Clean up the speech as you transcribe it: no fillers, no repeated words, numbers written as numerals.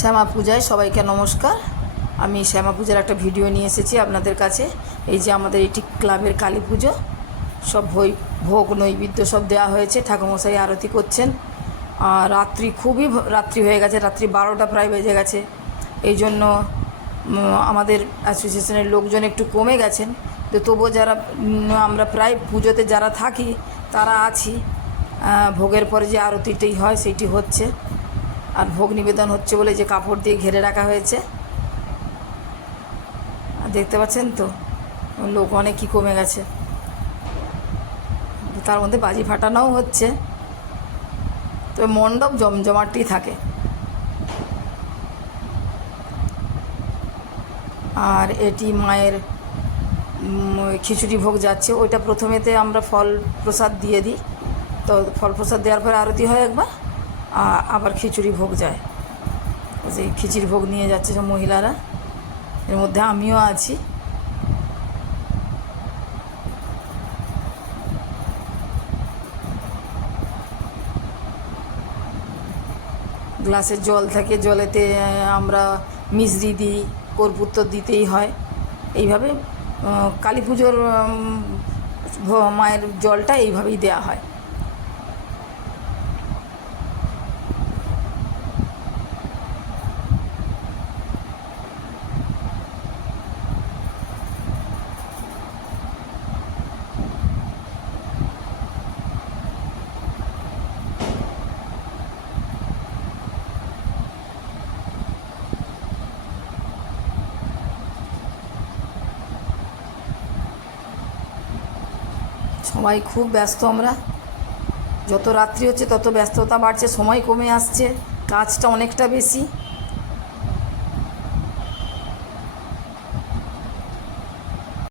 শ্যামা পূজায় সবাইকে নমস্কার। আমি শ্যামা পূজার একটা ভিডিও নিয়ে এসেছি আপনাদের কাছে। এই যে আমাদের এটি ক্লাবের কালী পুজো, সব ভোগ নৈবেদ্য সব দেওয়া হয়েছে, ঠাকুরমশাই আরতি করছেন। আর রাত্রি খুবই রাত্রি হয়ে গেছে, রাত্রি 12টা প্রায় বেজে গেছে। এই জন্য আমাদের অ্যাসোসিয়েশনের লোকজন একটু কমে গেছেন, তো তবুও যারা আমরা প্রায় পুজোতে যারা থাকি তারা আছি। ভোগের পরে যে আরতিটাই হয় সেইটি হচ্ছে, আর ভোগ নিবেদন হচ্ছে বলে যে কাপড় দিয়ে ঘিরে রাখা হয়েছে, আর দেখতে পাচ্ছেন তো লোক অনেকই কমে গেছে। তার মধ্যে বাজি ফাটানোও হচ্ছে, তবে মণ্ডপ জমজমাটই থাকে। আর এটি মায়ের খিচুড়ি ভোগ যাচ্ছে, ওইটা প্রথমেতে আমরা ফল প্রসাদ দিয়ে দিই, তো ফল প্রসাদ দেওয়ার পরে আরতি হয় একবার, আবার খিচুড়ি ভোগ যায়। সেই খিচুড়ি ভোগ নিয়ে যাচ্ছে সব মহিলারা, এর মধ্যে আমিও আছি। গ্লাসে জল থাকে, জলেতে আমরা মিছরি দিই, কর্পূর তো দিতেই হয়। এইভাবে কালী পুজোর মায়ের জলটা এইভাবেই দেওয়া হয়। সবাই খুব ব্যস্ত, আমরা যত রাত্রি হচ্ছে তত ব্যস্ততা বাড়ছে, সময় কমে আসছে, কাজটা অনেকটা বেশি।